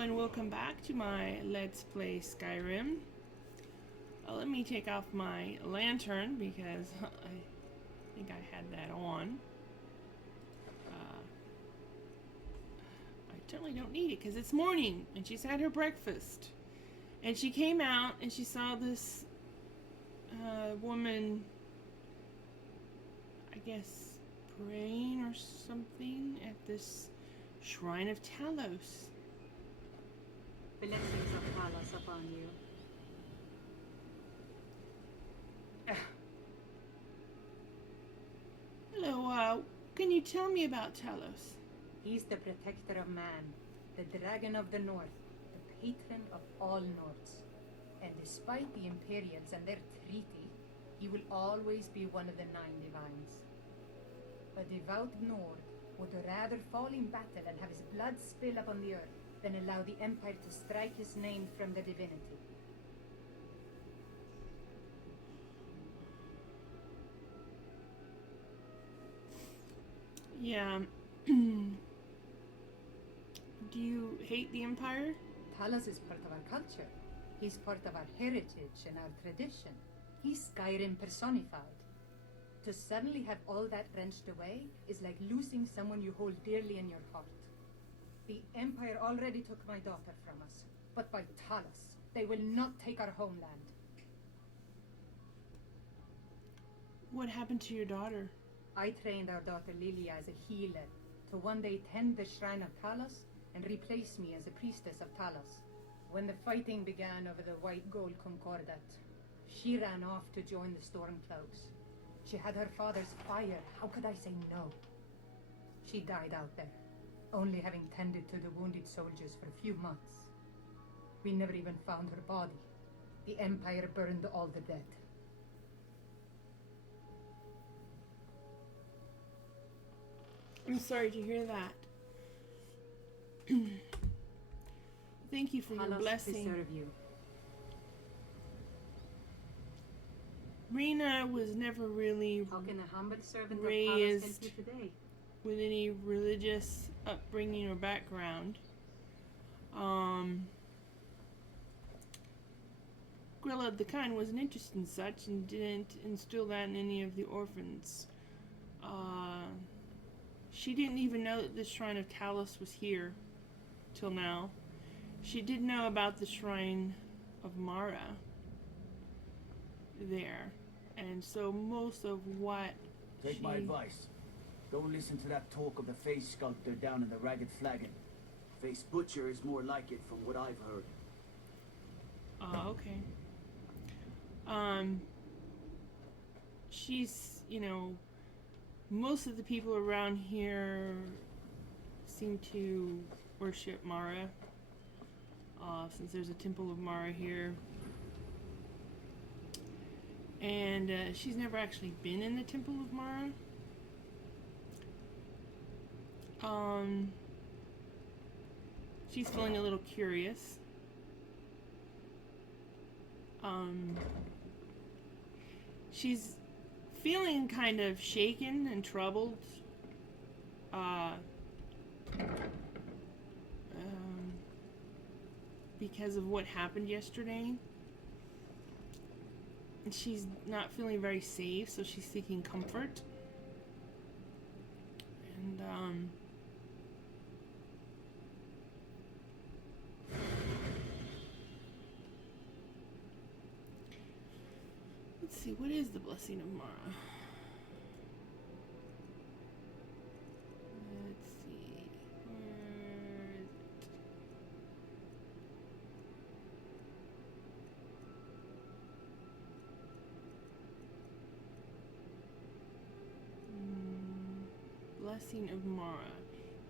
and welcome back to my Let's Play Skyrim. Let me take off my lantern because I think I had that on. I certainly don't need it because it's morning and she's had her breakfast. And she came out and she saw this woman, I guess, praying or something at this Shrine of Talos. Blessings of Talos upon you. Hello, can you tell me about Talos? He's the protector of man, the dragon of the north, the patron of all Nords. And despite the Imperials and their treaty, he will always be one of the 9 divines. A devout Nord would rather fall in battle and have his blood spill upon the earth than allow the Empire to strike his name from the divinity. Yeah. Do you hate the Empire? Talos is part of our culture. He's part of our heritage and our tradition. He's Skyrim personified. To suddenly have all that wrenched away is like losing someone you hold dearly in your heart. The Empire already took my daughter from us, but by Talos, they will not take our homeland. What happened to your daughter? I trained our daughter Lilia as a healer to one day tend the Shrine of Talos and replace me as a priestess of Talos. When the fighting began over the White Gold Concordat, she ran off to join the Stormcloaks. She had her father's fire. How could I say no? She died out there, only having tended to the wounded soldiers for a few months. We never even found her body. The Empire burned all the dead. I'm sorry to hear that. Thank you for your blessing. Preserve you. Rena was never really How can a humble servant raised of Talos help you today? with any religious upbringing or background. Grella the Kind wasn't interested in such and didn't instill that in any of the orphans. She didn't even know that the Shrine of Talos was here till now. She did know about the Shrine of Mara there. And so most of what Take my advice. Don't listen to that talk of the face sculptor down in the Ragged Flagon. Face butcher is more like it from what I've heard. Okay. She's, most of the people around here seem to worship Mara. Since there's a temple of Mara here. And she's never actually been in the Temple of Mara. She's feeling a little curious. She's feeling kind of shaken and troubled. Because of what happened yesterday. And she's not feeling very safe, so she's seeking comfort. And, let's see, what is the blessing of Mara? Let's see, where is it? Blessing of Mara.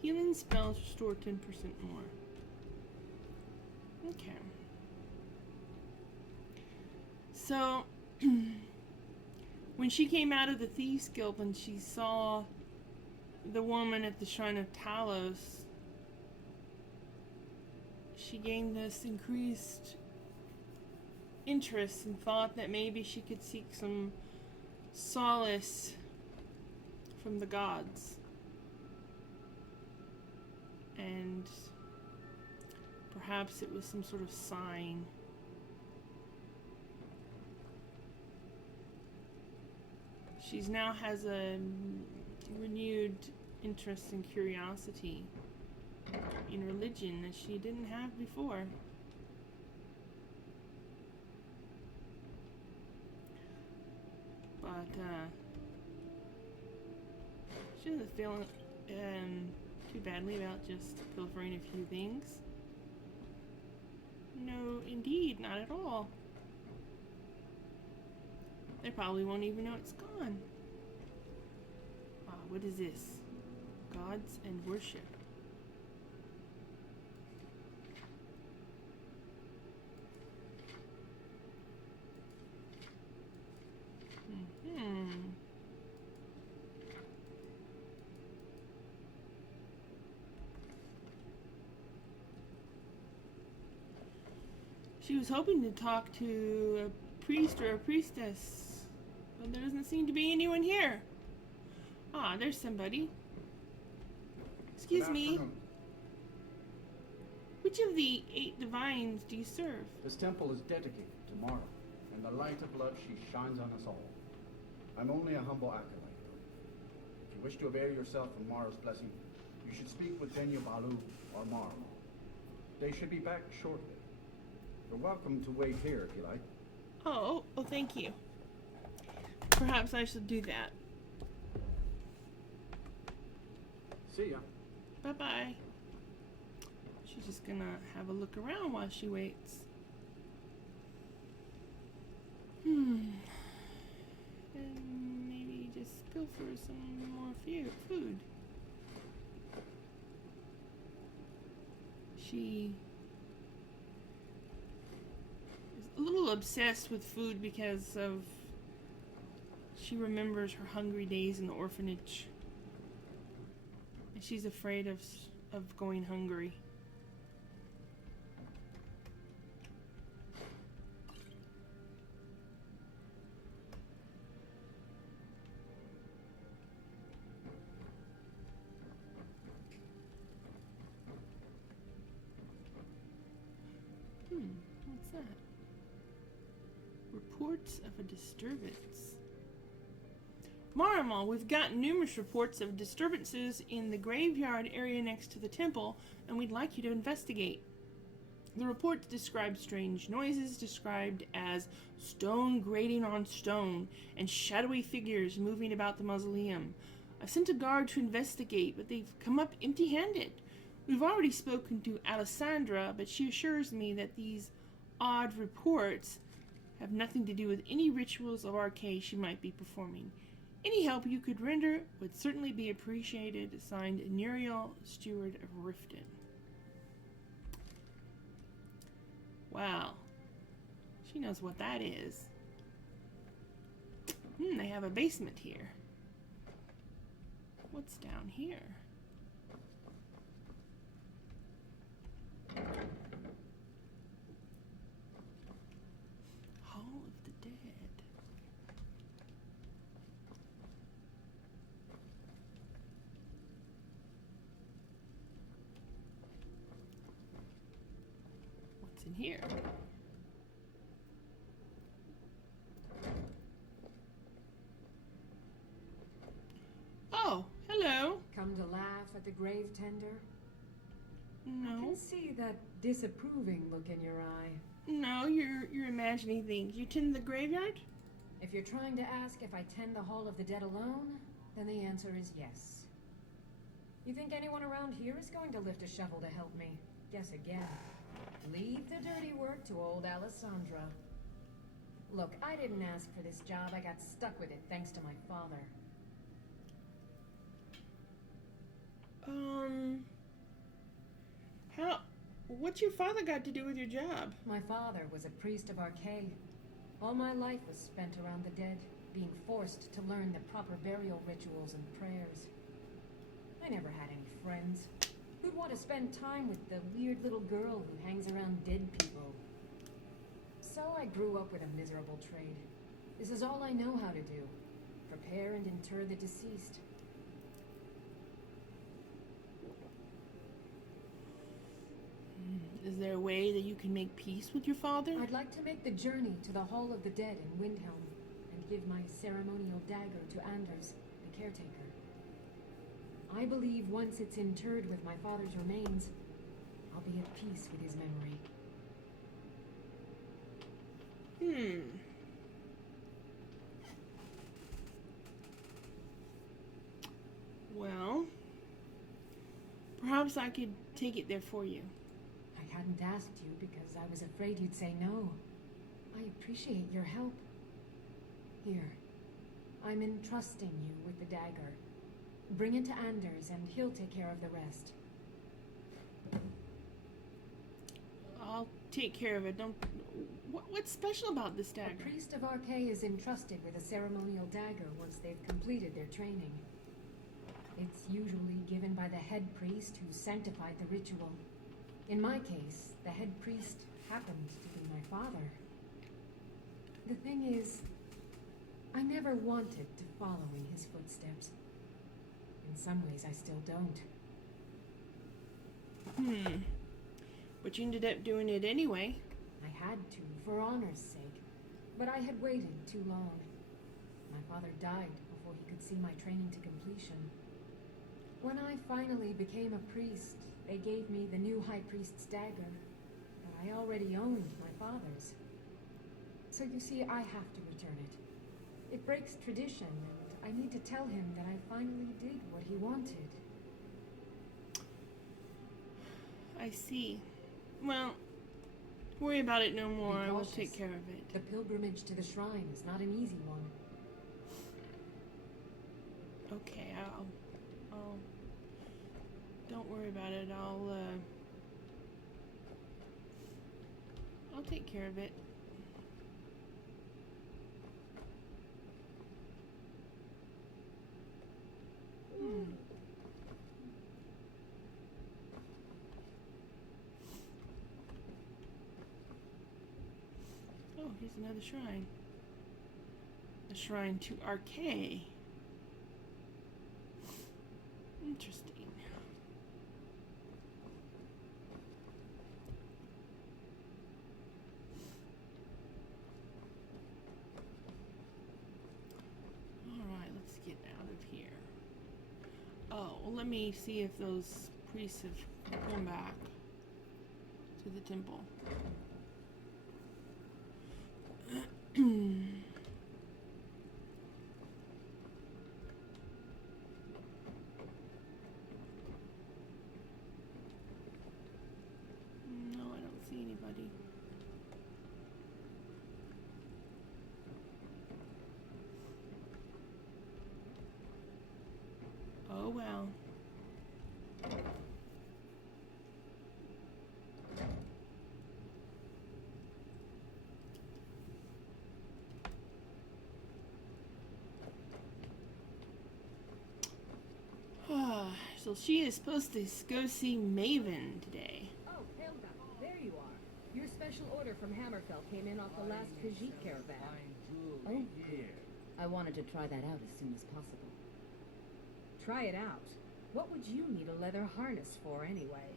Healing spells restore 10% more. Okay. So, when she came out of the Thieves Guild and she saw the woman at the Shrine of Talos, she gained this increased interest and thought that maybe she could seek some solace from the gods. And perhaps it was some sort of sign. She's now has a renewed interest and curiosity in religion that she didn't have before. But she doesn't feel too badly about just pilfering a few things. No, indeed, not at all. They probably won't even know it's gone. What is this? Gods and worship. She was hoping to talk to a priest or a priestess, but there doesn't seem to be anyone here. There's somebody. Excuse me. Which of the 8 divines do you serve? This temple is dedicated to Mara, and the light of love she shines on us all. I'm only a humble acolyte, though. If you wish to avail yourself of Mara's blessing, you should speak with Denya Balu or Mara. They should be back shortly. You're welcome to wait here if you like. Oh, thank you. Perhaps I should do that. See ya. Bye-bye. She's just gonna have a look around while she waits. And maybe just pilfer some more food. She is a little obsessed with food because of she remembers her hungry days in the orphanage. And she's afraid of going hungry. What's that? Reports of a disturbance. Marimal, we've gotten numerous reports of disturbances in the graveyard area next to the temple, and we'd like you to investigate. The reports describe strange noises described as stone grating on stone and shadowy figures moving about the mausoleum. I've sent a guard to investigate, but they've come up empty-handed. We've already spoken to Alessandra, but she assures me that these odd reports have nothing to do with any rituals of arcade she might be performing. Any help you could render would certainly be appreciated. Signed, Nuriel, Steward of Riften. Wow. She knows what that is. They have a basement here. What's down here? Hall of the Dead. What's in here? Oh, hello. Come to laugh at the grave tender? I No. can see that disapproving look in your eye. No, you're imagining things. You tend the graveyard? If you're trying to ask if I tend the Hall of the Dead alone, then the answer is yes. You think anyone around here is going to lift a shovel to help me? Guess again. Leave the dirty work to old Alessandra. Look, I didn't ask for this job. I got stuck with it thanks to my father. What's your father got to do with your job? My father was a priest of Arcade. All my life was spent around the dead, being forced to learn the proper burial rituals and prayers. I never had any friends. Who'd want to spend time with the weird little girl who hangs around dead people? So I grew up with a miserable trade. This is all I know how to do. Prepare and inter the deceased. Is there a way that you can make peace with your father? I'd like to make the journey to the Hall of the Dead in Windhelm and give my ceremonial dagger to Anders, the caretaker. I believe once it's interred with my father's remains, I'll be at peace with his memory. Well, perhaps I could take it there for you. I hadn't asked you because I was afraid you'd say no. I appreciate your help. Here, I'm entrusting you with the dagger. Bring it to Anders and he'll take care of the rest. I'll take care of it. Don't. What's special about this The dagger? priest of Arkay is entrusted with a ceremonial dagger once they've completed their training. It's usually given by the head priest who sanctified the ritual. In my case, the head priest happened to be my father. The thing is, I never wanted to follow in his footsteps. In some ways, I still don't. But you ended up doing it anyway. I had to, for honor's sake. But I had waited too long. My father died before he could see my training to completion. When I finally became a priest, they gave me the new High Priest's dagger, but I already owned my father's. So you see, I have to return it. It breaks tradition, and I need to tell him that I finally did what he wanted. I see. Well, worry about it no more. I will cautious. take care of it. The pilgrimage to the shrine is not an easy one. Okay, I'll don't worry about it. I'll take care of it. Oh, here's another shrine. A shrine to Arkay. Interesting. Alright, let's get out of here. Oh, well, let me see if those priests have come back to the temple. No, I don't see anybody. Oh well. So she is supposed to go see Maven today. Oh, Helga, there you are. Your special order from Hammerfell came in off the last Khajiit caravan. Oh, good. I wanted to try that out as soon as possible. Try it out. What would you need a leather harness for, anyway?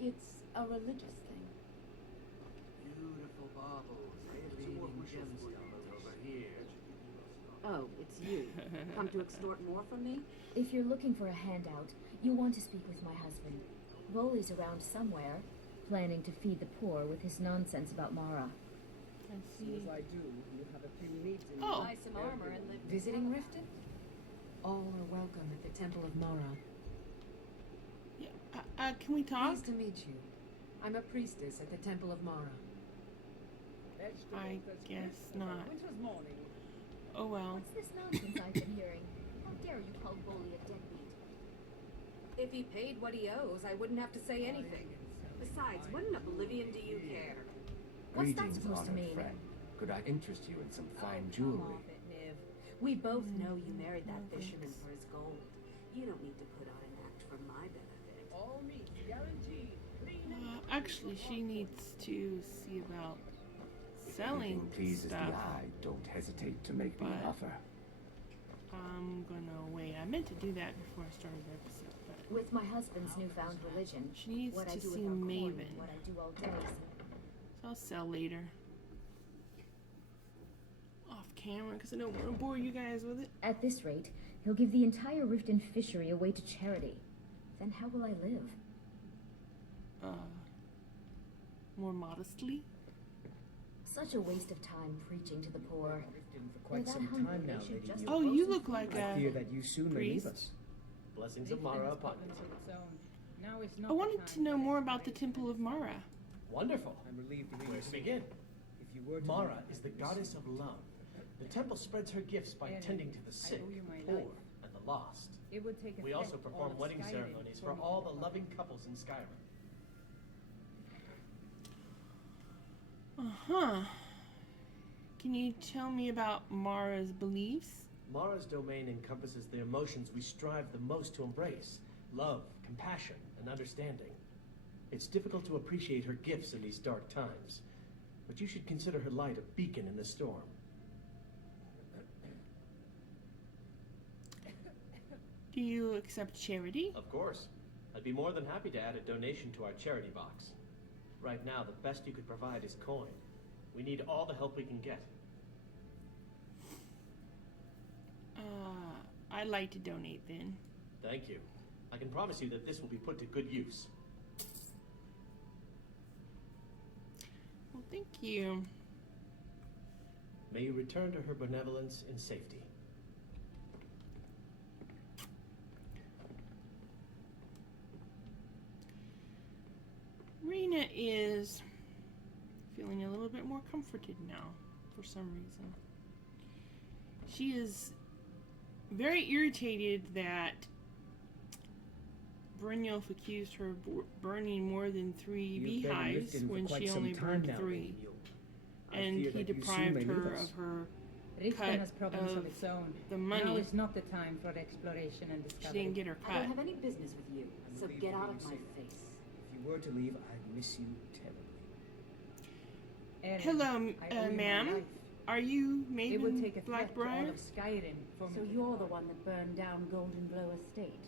It's a religious thing. Beautiful baubles, gleaming gemstones over here. Oh, it's you. Come to extort more from me? If you're looking for a handout, you'll want to speak with my husband. Voley's around somewhere, planning to feed the poor with his nonsense about Mara. I see. I do, you have a few needs in Oh. buy some armor and live. Visiting Riften? All are welcome at the Temple of Mara. Yeah, can we talk? Pleased to meet you. I'm a priestess at the Temple of Mara. I guess not. Oh well. What's this nonsense I've been hearing? How dare you call Voley a deadbeat? If he paid what he owes, I wouldn't have to say anything. Besides, what in oblivion do you care? What's that Greetings, supposed to honored mean? friend. Could I interest you in some fine Come jewelry? off it, Niv. We both know you married that no fisherman thanks. for his gold. You don't need to put on an act for my benefit. All meat guaranteed. Actually, she needs to see about selling Anything pleases stuff. the eye, don't hesitate to make me an But- offer. I'm gonna wait. I meant to do that before I started the episode, but With my husband's newfound religion, She needs what I to do see with our coin, Maven. what I do all day. So I'll sell later. Off camera, because I don't want to bore you guys with it. At this rate, he'll give the entire Riften fishery away to charity. Then how will I live? More modestly. Such a waste of time preaching to the poor. Riften for quite They're some that hungry, time now, they should Lady just Yu. Oh, you look like I a fear that you soon may leave priest. us. Blessings of Riften Mara has upon problems of its own. Now is not I the wanted time to know for more about the exploration. Temple of Mara. you. Wonderful. I'm relieved to hear Where you to say begin? that. If you were to Mara leave, is the I would goddess of love. The temple spreads her gifts by Eren, tending to the I sick, owe you my poor, life. and the lost. It would take We effect also all perform of wedding Skyrim ceremonies for me all to the depart. loving couples in Skyrim. Uh-huh. Can you tell me about Mara's beliefs? Mara's domain encompasses the emotions we strive the most to embrace: love, compassion, and understanding. It's difficult to appreciate her gifts in these dark times, but you should consider her light a beacon in the storm. Do you accept charity? Of course. I'd be more than happy to add a donation to our charity box. Right now, the best you could provide is coin. We need all the help we can get. I'd like to donate then. Thank you. I can promise you that this will be put to good use. Well, thank you. May you return to her benevolence in safety. Rena is feeling a little bit more comforted now, for some reason. She is very irritated that Brynjolf accused her of burning more than 3 You've been in beehives Riften for when quite she some only time burned now, 3. Lady Yu. I And fear he that you soon deprived may leave her us. of her Riften cut has problems of of its own. the Now money. is not the time for exploration and She discovery. didn't get her I don't cut. have any business with you, I'm so relieved get to out hear of you my say that. face. If you were to leave, I'd miss you terribly. Eren, Hello, I owe you my ma'am. life. Are you It would Maven take effect to all Blackbriar? of Skyrim for me So to you're the depart. one that burned down Golden Glow Estate.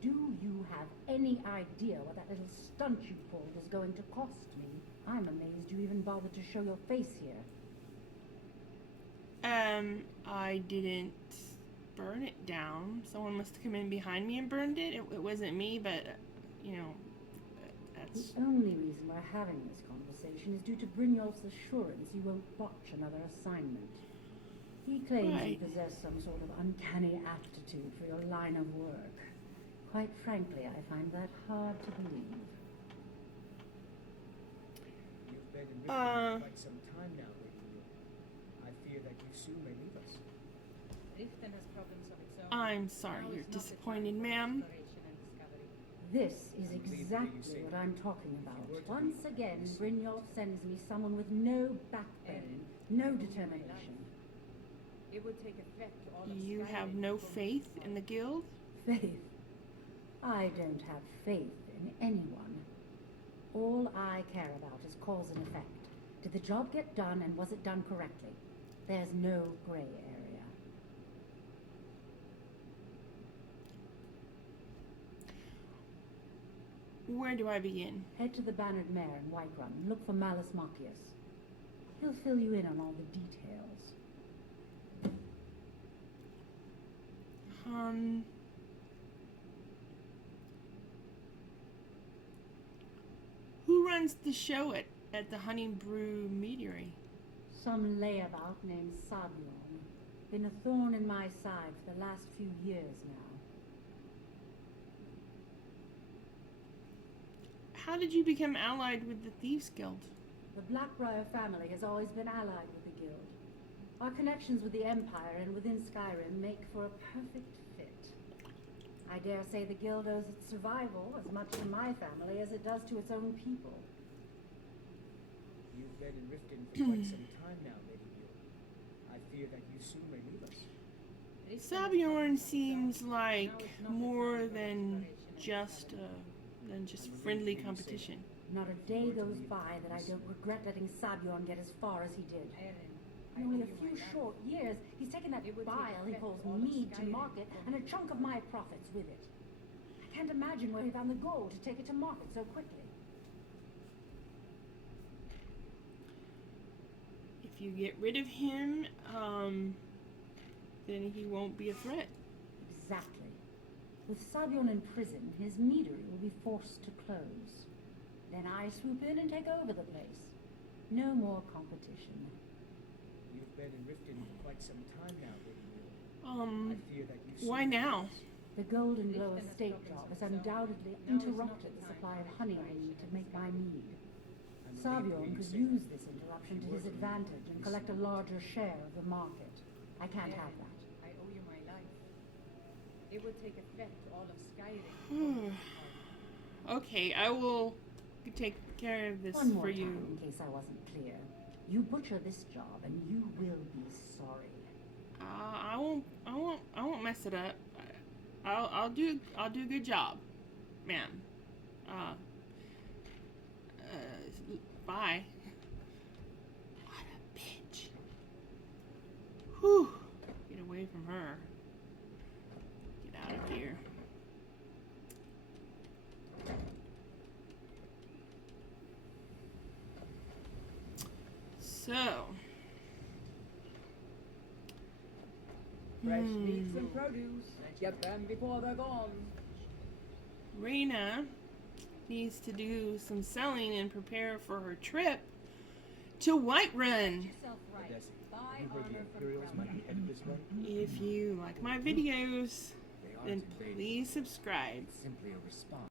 Do you have any idea what that little stunt you pulled is going to cost me? I'm amazed you even bothered to show your face here. I didn't burn it down. Someone must have come in behind me and burned it. It wasn't me, but, you know, that's... The only reason we're having this conversation is due to Brynjolf's assurance you won't botch another assignment. He claims you Right. possess some sort of uncanny aptitude for your line of work. Quite frankly, I find that hard to believe. You've been in Riften Uh. for quite some time now, Lady Yu. I fear that you soon may leave us. Riften has problems of its own. I'm sorry Now you're is not the disappointed, time for ma'am. exploration and discovery. This is I'm relieved to hear you exactly say what that. I'm talking If you about. were to Once leave, again, I'd miss you. Brynjolf sends me someone with no backbone, no determination. It would take effect to all of You have Skyrim no for me to faith depart. in the guild? Faith. I don't have faith in anyone. All I care about is cause and effect. Did the job get done and was it done correctly? There's no gray area. Where do I begin? Head to the Bannered Mare in Whiterun and look for Malus Machius. He'll fill you in on all the details. Who runs the show at the Honey Brew Meadery? Some layabout named Sabion. Been a thorn in my side for the last few years now. How did you become allied with the Thieves Guild? The Blackbriar family has always been allied with the Guild. Our connections with the Empire and within Skyrim make for a perfect fit. I dare say the Guild owes its survival as much to my family as it does to its own people. You've been in Riften for quite some time now, Lady Yu. I fear that you soon may leave us. Riften has Sabiorn problems of its seems own. like Now is not the more time for than exploration and just discovery. friendly competition. Not a day goes by that I don't regret letting Sabiorn get as far as he did. Eren, I You know, in owe a you few my life. short years, he's taken that It would take bile he effect calls all of mead to Skyrim market for and a me to chunk of my profits with it. can't imagine where he found the gold to take it to market so quickly. If you get rid of him, then he won't be a threat. Exactly. With Savion in prison, his meadery will be forced to close. Then I swoop in and take over the place. No more competition. You've been in Riften for quite some time now, Lady Mule. I fear that you Why now? The Golden Glow estate job has undoubtedly interrupted the supply of honey I need to make my mead. Savion could use this interruption to his advantage and collect a larger share of the market. I can't have that. I owe you my life. It would take effect all of Skyrim. Okay, I will take care of this One more for time, you. in case I wasn't clear. You butcher this job, and you will be sorry. I won't mess it up. I'll do a good job, ma'am. Bye. What a bitch. Whew. Get away from her. Get out of here. So. Fresh meats and produce. Get them before they're gone. Reyna needs to do some selling and prepare for her trip to Whiterun. Odessa, you heard the Imperials might be headed this way? If you like my videos, then please subscribe. Simply a response.